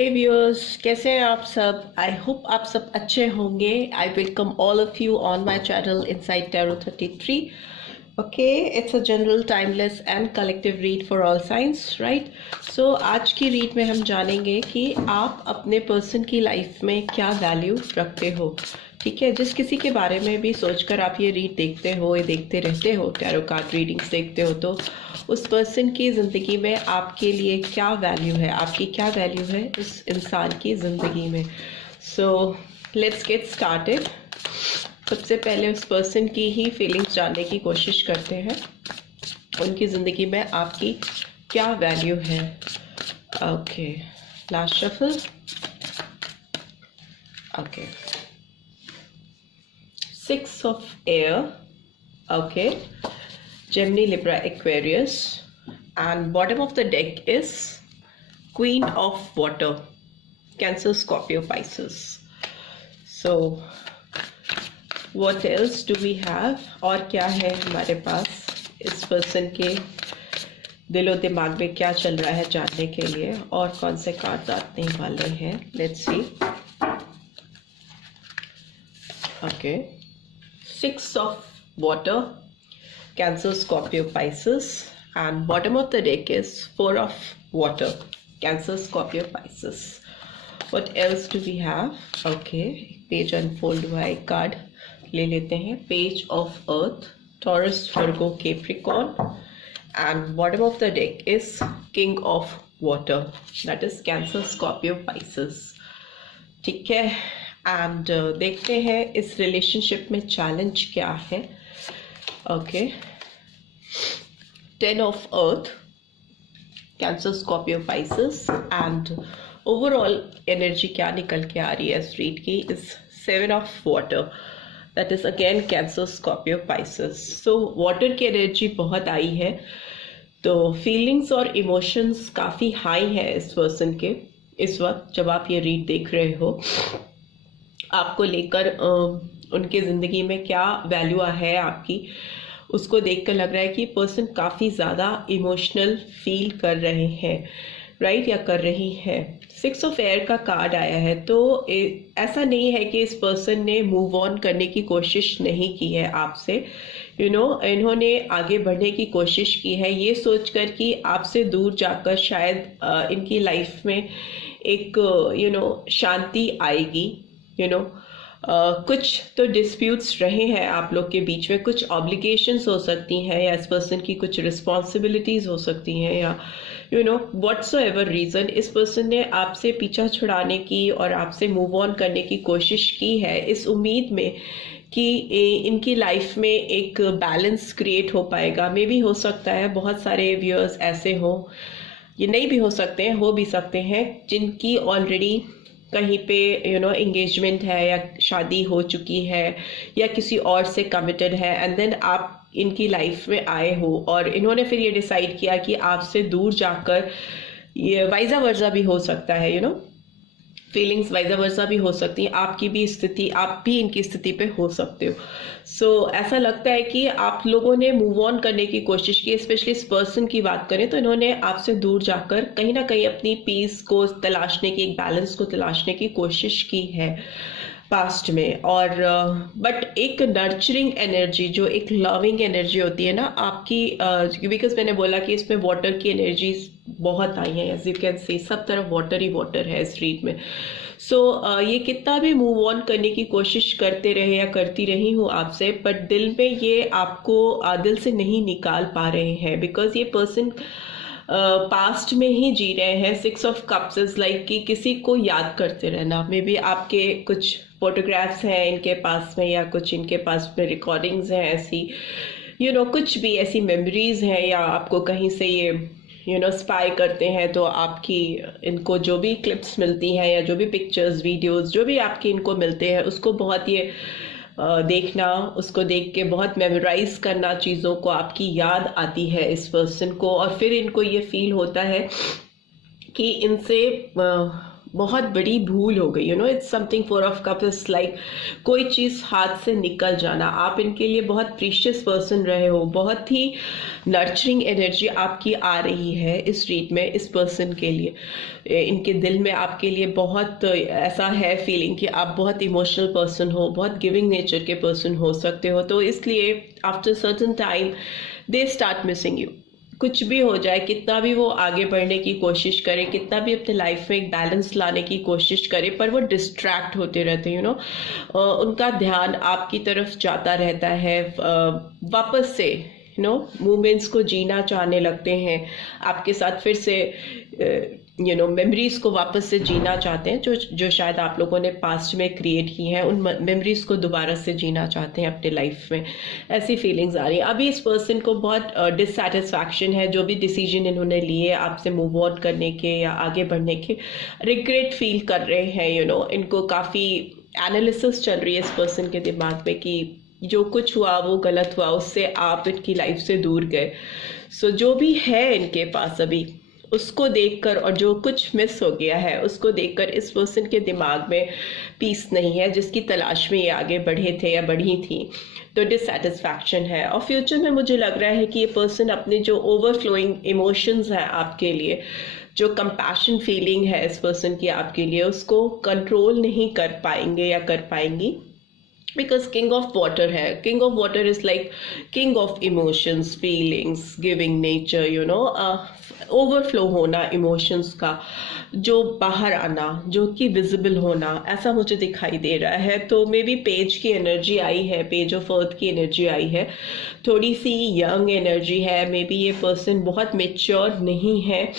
हे viewers, कैसे हैं आप सब? आई होप आप सब अच्छे होंगे। I welcome all of you on my channel inside tarot 33। Okay, it's a general timeless and collective read for all signs, right? So आज की रीड में हम जानेंगे कि आप अपने पर्सन की लाइफ में क्या वैल्यू रखते हो। ठीक है, जिस किसी के बारे में भी सोचकर आप ये रीड देखते हो, ये देखते रहते हो, टैरो कार्ड रीडिंग्स देखते हो, तो उस पर्सन की ज़िंदगी में आपके लिए क्या वैल्यू है, आपकी क्या वैल्यू है उस इंसान की ज़िंदगी में। So let's get started. सबसे पहले उस पर्सन की ही फीलिंग्स जानने की कोशिश करते हैं, उनकी ज़िंदगी में आपकी क्या वैल्यू है। Okay, last shuffle. Okay, 6 of air, okay, Gemini, Libra, Aquarius, and bottom of the deck is Queen of Water, Cancer, Scorpio, Pisces. So what else do we have? और क्या है हमारे पास इस पर्सन के दिलो दिमाग में क्या चल रहा है जानने के लिए, और कौन से कार्ड्स आने वाले हैं। Let's see. Okay, 6 of water, Cancer, Scorpio, Pisces, and bottom of the deck is 4 of water, Cancer, Scorpio, Pisces. What else do we have? Okay, page unfold हुआ, एक कार्ड ले लेते हैं। Page of earth, Taurus, Virgo, Capricorn, and bottom of the deck is King of Water, that is Cancer, Scorpio, Pisces. ठीक है, and देखते हैं इस रिलेशनशिप में चैलेंज क्या है। Okay, 10 of earth, cancer, Scorpio, Pisces, and overall energy क्या निकल के आ रही है इस रीड की is 7 of water, that is again cancer, Scorpio, Pisces. So water की एनर्जी बहुत आई है, तो फीलिंग्स और इमोशंस काफ़ी हाई है इस पर्सन के इस वक्त जब आप ये रीड देख रहे हो। आपको लेकर उनके ज़िंदगी में क्या वैल्यू है आपकी, उसको देखकर लग रहा है कि पर्सन काफ़ी ज़्यादा इमोशनल फील कर रहे हैं, राइट, या कर रही है। 6 ऑफ एयर का कार्ड आया है, तो ऐसा नहीं है कि इस पर्सन ने मूव ऑन करने की कोशिश नहीं की है आपसे। इन्होंने आगे बढ़ने की कोशिश की है, ये सोचकर कि आपसे दूर जाकर शायद इनकी लाइफ में एक शांति आएगी। कुछ तो डिस्प्यूट्स रहे हैं आप लोग के बीच में, कुछ ऑब्लिगेशंस हो सकती हैं, या इस पर्सन की कुछ रिस्पॉन्सिबिलिटीज हो सकती हैं, या व्हाटसोएवर रीज़न इस पर्सन ने आपसे पीछा छुड़ाने की और आपसे मूव ऑन करने की कोशिश की है, इस उम्मीद में कि इनकी लाइफ में एक बैलेंस क्रिएट हो पाएगा। मे भी हो सकता है बहुत सारे व्यूअर्स ऐसे हों, ये नहीं भी हो सकते हैं, हो भी सकते हैं, जिनकी ऑलरेडी कहीं पे एंगेजमेंट है या शादी हो चुकी है या किसी और से कमिटेड है, एंड देन आप इनकी लाइफ में आए हो और इन्होंने फिर ये डिसाइड किया कि आपसे दूर जाकर, ये वाइजा वर्जा भी हो सकता है, फीलिंग्स वाइजा वर्सा भी हो सकती हैं, आपकी भी स्थिति, आप भी इनकी स्थिति पे हो सकते हो। सो ऐसा लगता है कि आप लोगों ने मूव ऑन करने की कोशिश की, स्पेशली इस पर्सन की बात करें तो इन्होंने आपसे दूर जाकर कहीं ना कहीं अपनी पीस को तलाशने की, एक बैलेंस को तलाशने की कोशिश की है पास्ट में। और बट एक नर्चरिंग एनर्जी, जो एक लविंग एनर्जी होती है ना आपकी, बिकॉज मैंने बोला कि इसमें वाटर की एनर्जीज बहुत आई हैं, एज यू कैन सी सब तरफ वाटर ही वाटर है इस रीड में। सो ये कितना भी मूव ऑन करने की कोशिश करते रहे या करती रही हूँ आपसे, बट दिल में ये आपको दिल से नहीं निकाल पा रहे हैं, बिकॉज ये पर्सन पास्ट में ही जी रहे हैं। 6 ऑफ कप्स इज लाइक कि किसी को याद करते रहना। मे बी आपके कुछ फोटोग्राफ्स हैं इनके पास में, या कुछ इनके पास में रिकॉर्डिंग्स हैं ऐसी, कुछ भी ऐसी मेमोरीज हैं, या आपको कहीं से ये स्पाई करते हैं, तो आपकी इनको जो भी क्लिप्स मिलती हैं या जो भी पिक्चर्स, वीडियोस जो भी आपके इनको मिलते हैं, उसको बहुत ये देखना, उसको देख के बहुत मेमोराइज करना चीज़ों को, आपकी याद आती है इस पर्सन को, और फिर इनको ये फील होता है कि इनसे बहुत बड़ी भूल हो गई, it's something. Four of cup is like कोई चीज़ हाथ से निकल जाना। आप इनके लिए बहुत प्रीशियस पर्सन रहे हो, बहुत ही नर्चरिंग एनर्जी आपकी आ रही है इस रीड में इस पर्सन के लिए। इनके दिल में आपके लिए बहुत ऐसा है फीलिंग कि आप बहुत इमोशनल पर्सन हो, बहुत गिविंग नेचर के पर्सन हो सकते हो। तो इसलिए after certain time they start missing you. कुछ भी हो जाए, कितना भी वो आगे बढ़ने की कोशिश करे, कितना भी अपने लाइफ में एक बैलेंस लाने की कोशिश करे, पर वो डिस्ट्रैक्ट होते रहते हैं। उनका ध्यान आपकी तरफ जाता रहता है। वापस से मूवमेंट्स को जीना चाहने लगते हैं, आपके साथ फिर से मेमोरीज को वापस से जीना चाहते हैं, जो शायद आप लोगों ने पास्ट में क्रिएट की हैं। उन मेमोरीज को दोबारा से जीना चाहते हैं अपने लाइफ में। ऐसी फीलिंग्स आ रही है। अभी इस पर्सन को बहुत डिससेटिस्फैक्शन है, जो भी डिसीजन इन्होंने लिए आपसे मूव ऑन करने के या आगे बढ़ने के, रिग्रेट फील कर रहे हैं। इनको काफ़ी एनालिसिस चल रही है इस पर्सन के दिमाग में कि जो कुछ हुआ वो गलत हुआ, उससे आप इनकी लाइफ से दूर गए। सो जो भी है इनके पास अभी, उसको देखकर और जो कुछ मिस हो गया है उसको देखकर इस पर्सन के दिमाग में पीस नहीं है, जिसकी तलाश में ये आगे बढ़े थे या बढ़ी थी। तो डिससेटिस्फैक्शन है। और फ्यूचर में मुझे लग रहा है कि ये पर्सन अपने जो ओवरफ्लोइंग इमोशंस हैं आपके लिए, जो कंपैशन फीलिंग है इस पर्सन की आपके लिए, उसको कंट्रोल नहीं कर पाएंगे या कर पाएंगी। बिकॉज किंग ऑफ वाटर है। King of water is like king of emotions, feelings, giving nature, overflow होना इमोशंस का, जो बाहर आना, जो कि विजिबल होना, ऐसा मुझे दिखाई दे रहा है। तो मे बी पेज की एनर्जी आई है, पेज ऑफ अर्थ की एनर्जी आई है, थोड़ी सी यंग एनर्जी है। मे बी ये पर्सन बहुत मेच्योर नहीं है,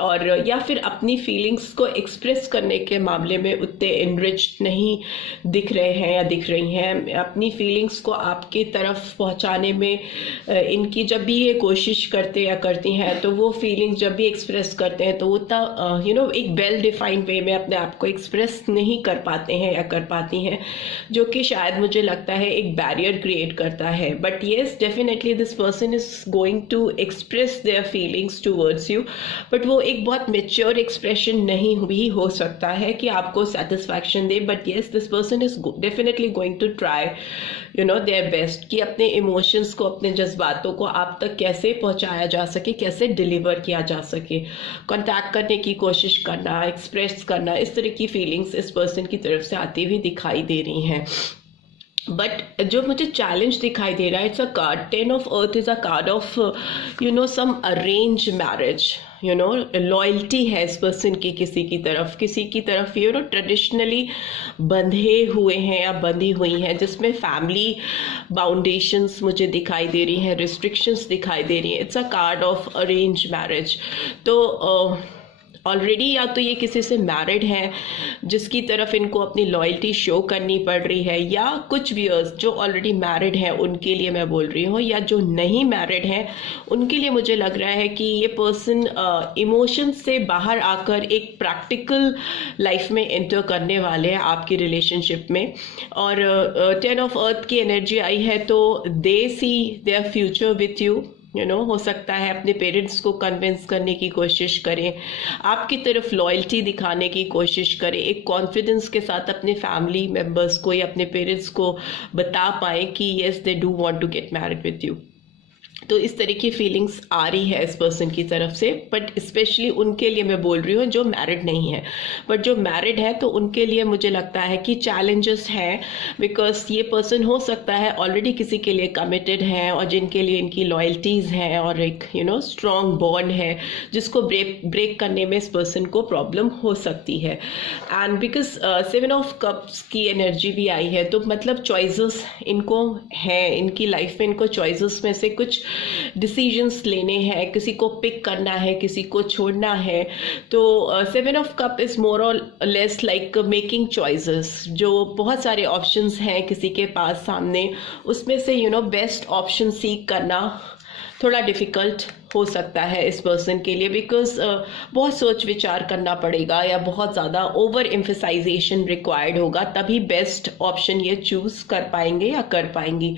और या फिर अपनी फीलिंग्स को एक्सप्रेस करने के मामले में उतने इनरिच्ड नहीं दिख रहे हैं या दिख रही हैं। अपनी फीलिंग्स को आपकी तरफ पहुंचाने में इनकी जब भी ये कोशिश करते या करती हैं, तो वो फीलिंग्स जब भी एक्सप्रेस करते हैं तो उतना एक वेल डिफाइंड वे में अपने आप को एक्सप्रेस नहीं कर पाते हैं या कर पाती हैं, जो कि शायद मुझे लगता है एक बैरियर क्रिएट करता है। But yes, definitely this person is going to express their feelings towards you, but वो एक बहुत मेच्योर एक्सप्रेशन नहीं भी हो सकता है कि आपको सेटिस्फैक्शन दे। But yes, this person is definitely going to try their best कि अपने इमोशंस को, अपने जज्बातों को आप तक कैसे पहुंचाया जा सके, कैसे डिलीवर किया जा सके। कॉन्टैक्ट करने की कोशिश करना, एक्सप्रेस करना, इस तरह की फीलिंग्स इस पर्सन की तरफ से आती हुई दिखाई दे रही हैं। बट जो मुझे चैलेंज दिखाई दे रहा है, it's a card, 10 of earth is a card of some arrange marriage. Loyalty है इस पर्सन की किसी की तरफ ट्रेडिशनली बंधे हुए हैं या बंधी हुई हैं, जिसमें फैमिली बाउंडेशंस मुझे दिखाई दे रही हैं, रिस्ट्रिक्शंस दिखाई दे रही हैं। It's a card of arrange marriage. तो ऑलरेडी या तो ये किसी से मैरिड हैं जिसकी तरफ इनको अपनी लॉयल्टी शो करनी पड़ रही है, या कुछ व्यूअर्स जो ऑलरेडी मैरिड हैं उनके लिए मैं बोल रही हूँ, या जो नहीं मैरिड हैं उनके लिए मुझे लग रहा है कि ये पर्सन इमोशंस से बाहर आकर एक प्रैक्टिकल लाइफ में एंटर करने वाले हैं आपकी रिलेशनशिप में। और 10 ऑफ अर्थ की एनर्जी आई है, तो दे सी देयर फ्यूचर विथ यू। हो सकता है अपने पेरेंट्स को कन्विंस करने की कोशिश करें, आपकी तरफ लॉयल्टी दिखाने की कोशिश करें, एक कॉन्फिडेंस के साथ अपने फैमिली मेम्बर्स को या अपने पेरेंट्स को बता पाएं कि yes they do want to get married with you. तो इस तरह की फीलिंग्स आ रही है इस पर्सन की तरफ से। बट स्पेशली उनके लिए मैं बोल रही हूँ जो मैरिड नहीं है, बट जो मैरिड है तो उनके लिए मुझे लगता है कि चैलेंजेस हैं, बिकॉज ये पर्सन हो सकता है ऑलरेडी किसी के लिए कमिटेड हैं और जिनके लिए इनकी लॉयल्टीज़ हैं और एक स्ट्रॉन्ग बॉन्ड है, जिसको ब्रेक करने में इस पर्सन को प्रॉब्लम हो सकती है। एंड बिकॉज 7 ऑफ कप्स की एनर्जी भी आई है, तो मतलब चॉइसेस इनको हैं, इनकी लाइफ में इनको चॉइसेस में से कुछ डिसीजंस लेने हैं, किसी को पिक करना है, किसी को छोड़ना है। तो 7 ऑफ कप इज मोर और लेस लाइक मेकिंग चॉइसेस। जो बहुत सारे ऑप्शंस हैं किसी के पास सामने, उसमें से बेस्ट ऑप्शन सीक करना थोड़ा डिफ़िकल्ट हो सकता है इस पर्सन के लिए, बिकॉज बहुत सोच विचार करना पड़ेगा या बहुत ज़्यादा ओवर एम्फेसाइजेशन रिक्वायर्ड होगा, तभी बेस्ट ऑप्शन ये चूज़ कर पाएंगे या कर पाएंगी।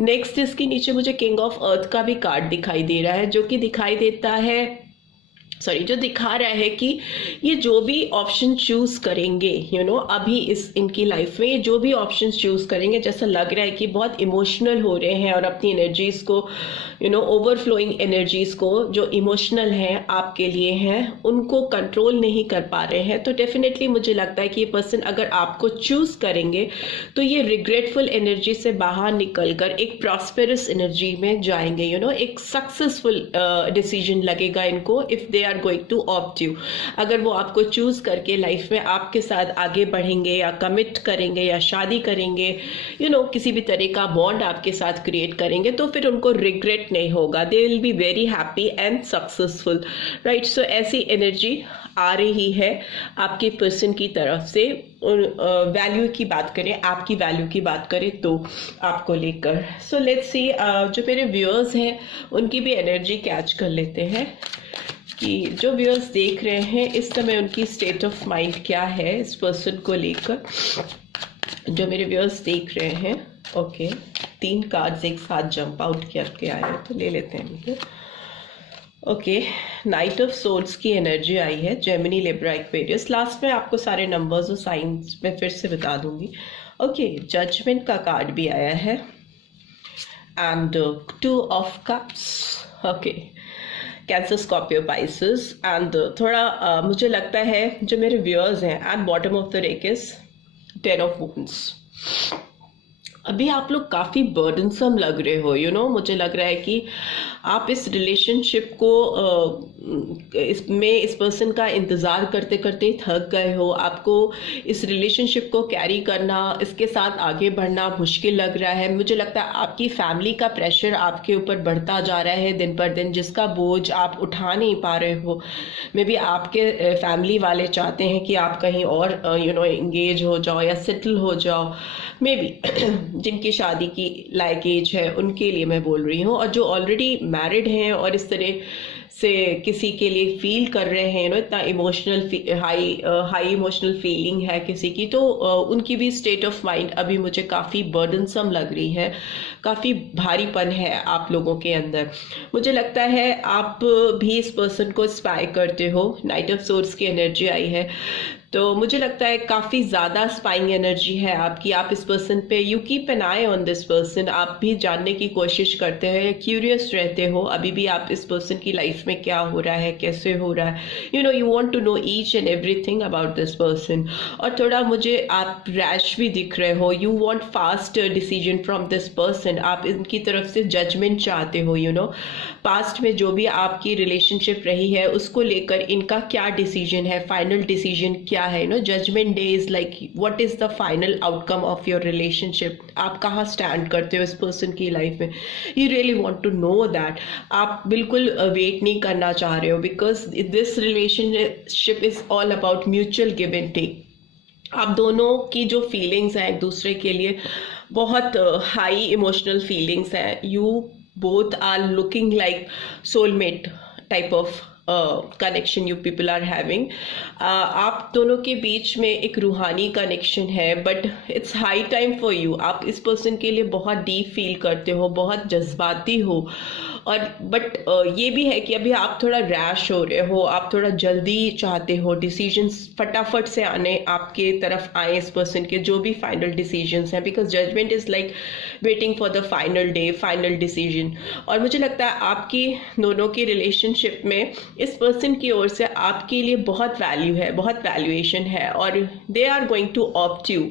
नेक्स्ट इसके नीचे मुझे किंग ऑफ अर्थ का भी कार्ड दिखाई दे रहा है, जो कि दिखाई देता है सॉरी, जो दिखा रहा है कि ये जो भी ऑप्शन चूज करेंगे अभी इस इनकी लाइफ में ये जो भी ऑप्शन चूज करेंगे, जैसा लग रहा है कि बहुत इमोशनल हो रहे हैं और अपनी एनर्जीज को ओवरफ्लोइंग एनर्जीज को जो इमोशनल हैं आपके लिए हैं उनको कंट्रोल नहीं कर पा रहे हैं। तो डेफिनेटली मुझे लगता है कि ये पर्सन अगर आपको चूज करेंगे तो ये रिग्रेटफुल एनर्जी से बाहर निकलकर एक प्रॉस्पेरस एनर्जी में जाएंगे। एक सक्सेसफुल डिसीजन लगेगा इनको if they are going to opt you. अगर वो आपको चूज करके लाइफ में आपके साथ आगे बढ़ेंगे या कमिट करेंगे या शादी करेंगे, किसी भी तरह का बॉन्ड आपके साथ क्रिएट करेंगे, तो फिर उनको रिग्रेट नहीं होगा। They will be very happy and successful, right. So ऐसी एनर्जी आ रही है आपके पर्सन की तरफ से। वैल्यू की बात करें, आपकी वैल्यू की बात करें तो आपको लेकर। सो लेट्स सी, जो मेरे व्यूअर्स हैं उनकी भी एनर्जी कैच कर लेते हैं कि जो व्यूअर्स देख रहे हैं इस समय उनकी स्टेट ऑफ माइंड क्या है इस पर्सन को लेकर। जो मेरे व्यूअर्स देख रहे हैं, ओके, 3 कार्ड्स एक साथ जंप आउट करके आए हैं तो ले लेते हैं। ओके, नाइट ऑफ सोर्ड्स की एनर्जी आई है, जेमिनी, लिब्रा, एक्वेरियस। लास्ट में आपको सारे नंबर्स और साइंस में फिर से बता दूंगी। ओके, जजमेंट का कार्ड भी आया है and 2 of cups. Okay, cancer, Scorpio, Pisces and थोड़ा मुझे लगता है जो मेरे व्यूअर्स हैं at bottom of the deck is 10 of wounds. अभी आप लोग काफ़ी बर्डनसम लग रहे हो। मुझे लग रहा है कि आप इस रिलेशनशिप को इस पर्सन का इंतज़ार करते करते थक गए हो। आपको इस रिलेशनशिप को कैरी करना, इसके साथ आगे बढ़ना मुश्किल लग रहा है। मुझे लगता है आपकी फैमिली का प्रेशर आपके ऊपर बढ़ता जा रहा है दिन पर दिन, जिसका बोझ आप उठा नहीं पा रहे हो। मे बी आपके फैमिली वाले चाहते हैं कि आप कहीं और एंगेज हो जाओ या सेटल हो जाओ। मे बी जिनकी शादी की लायक एज है उनके लिए मैं बोल रही हूँ, और जो ऑलरेडी मैरिड हैं और इस तरह से किसी के लिए फील कर रहे हैं इतना इमोशनल हाई इमोशनल फीलिंग है किसी की, तो उनकी भी स्टेट ऑफ माइंड अभी मुझे काफ़ी बर्डनसम लग रही है, काफ़ी भारीपन है आप लोगों के अंदर। मुझे लगता है आप भी इस पर्सन को स्पाई करते हो। नाइट ऑफ सोर्ड्स की एनर्जी आई है तो मुझे लगता है काफ़ी ज़्यादा स्पाइंग एनर्जी है आपकी। आप इस पर्सन पे, you keep an I on this person, आप भी जानने की कोशिश करते हैं, क्यूरियस रहते हो अभी भी आप इस पर्सन की लाइफ में क्या हो रहा है, कैसे हो रहा है। You want to know each and everything about this person. और थोड़ा मुझे आप रैश भी दिख रहे हो। You want fast decision from this person. आप इनकी तरफ से जजमेंट चाहते हो। पास्ट में जो भी आपकी रिलेशनशिप रही है उसको लेकर इनका क्या डिसीजन है, फाइनल डिसीजन क्या है। Judgement day is like what is the final outcome of your relationship. आप कहाँ स्टैंड करते हो इस पर्सन की लाइफ में, you really want to know that. आप बिल्कुल वेट नहीं करना चाह रहे हो, because this relationship is all about mutual give and take. आप दोनों की जो फीलिंग्स हैं एक दूसरे के लिए बहुत हाई इमोशनल फीलिंग्स हैं। You both are looking like soulmate type of connection you people are having. आप दोनों के बीच में एक रूहानी कनेक्शन है, but it's high time for you. आप इस पर्सन के लिए बहुत डीप फील करते हो, बहुत जज्बाती हो, और बट ये भी है कि अभी आप थोड़ा रैश हो रहे हो, आप थोड़ा जल्दी चाहते हो, डिसीजंस फटाफट से आने आपके तरफ आए इस पर्सन के, जो भी फाइनल डिसीजंस हैं, because judgement is like waiting for the final day, final decision. और मुझे लगता है आपकी दोनों की रिलेशनशिप में इस पर्सन की ओर से आपके लिए बहुत वैल्यू है, बहुत वैल्यूएशन है, और they are going to opt you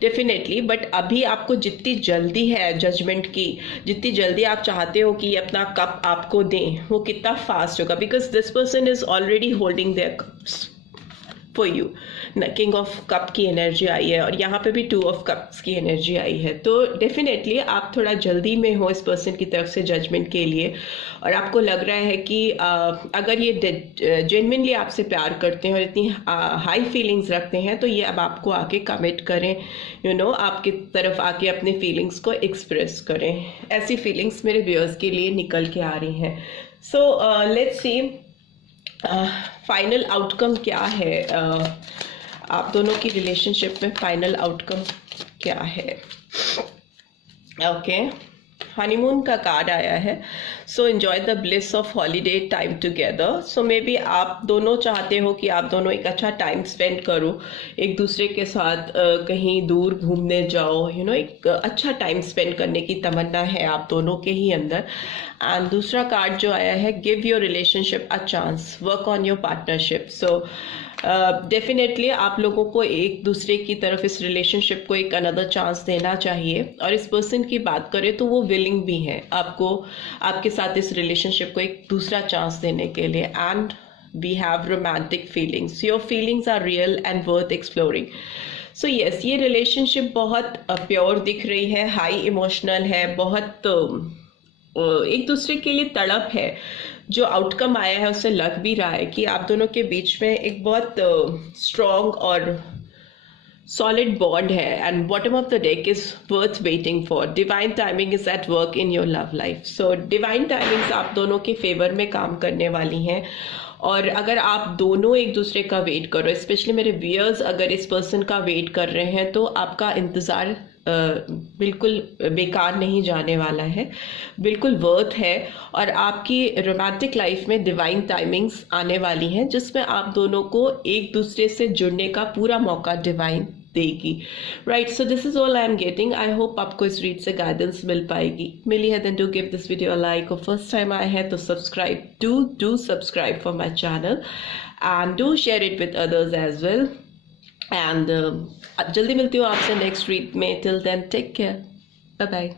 definitely. But अभी आपको जितनी जल्दी है जजमेंट की, जितनी जल्दी आप चाहते हो कि अपना कप आपको दें, वो कितना फास्ट होगा, because this person is already holding their cups for you. King of cup की एनर्जी आई है और यहाँ पे भी 2 ऑफ कप्स की एनर्जी आई है। तो डेफिनेटली आप थोड़ा जल्दी में हो इस पर्सन की तरफ से जजमेंट के लिए, और आपको लग रहा है कि अगर ये जेन्युइनली आपसे प्यार करते हैं और इतनी हाई फीलिंग्स रखते हैं, तो ये अब आपको आके कमिट करें, आपकी तरफ आके अपने फीलिंग्स को एक्सप्रेस करें। ऐसी फीलिंग्स मेरे व्यूअर्स के लिए निकल के आ रही हैं। So let's see final outcome क्या है, आप दोनों की रिलेशनशिप में फाइनल आउटकम क्या है। ओके, हनीमून का कार्ड आया है। So enjoy the bliss of holiday time together. So may be आप दोनों चाहते हो कि आप दोनों एक अच्छा टाइम स्पेंड करो, एक दूसरे के साथ कहीं दूर घूमने जाओ, एक अच्छा टाइम स्पेंड करने की तमन्ना है आप दोनों के ही अंदर। एंड दूसरा कार्ड जो आया है, give your relationship a chance, work on your partnership. So definitely आप लोगों को एक दूसरे की तरफ इस रिलेशनशिप को एक अनदर चांस देना चाहिए। और इस पर्सन की बात करें तो वो विलिंग भी है आपको, आपके साथ इस रिलेशनशिप को एक दूसरा चांस देने के लिए। And we have romantic feelings, your feelings are real and worth exploring. So yes, ये रिलेशनशिप बहुत प्योर दिख रही है, हाई इमोशनल है, बहुत एक दूसरे के लिए तड़प है। जो आउटकम आया है उससे लग भी रहा है कि आप दोनों के बीच में एक बहुत स्ट्रॉन्ग और सॉलिड बॉन्ड है। And bottom of the deck is worth waiting for, divine timing is at work in your love life. So divine timings आप दोनों के फेवर में काम करने वाली हैं। और अगर आप दोनों एक दूसरे का वेट करो, स्पेशली मेरे व्यूअर्स अगर इस पर्सन का वेट कर रहे हैं, तो आपका इंतज़ार बिल्कुल बेकार नहीं जाने वाला है, बिल्कुल वर्थ है। और आपकी रोमांटिक लाइफ में डिवाइन टाइमिंग्स आने वाली हैं, जिसमें आप दोनों को एक दूसरे से जुड़ने का पूरा मौका डिवाइन देगी। Right, so this is all I am getting. I hope आपको इस रीड से गाइडेंस मिल पाएगी। मिली है then do give this video a like, और फर्स्ट टाइम आए हैं तो subscribe, do subscribe for my channel and do share it with others as well. And जल्दी मिलती हूँ आपसे नेक्स्ट रीड में। Till then take care, bye bye.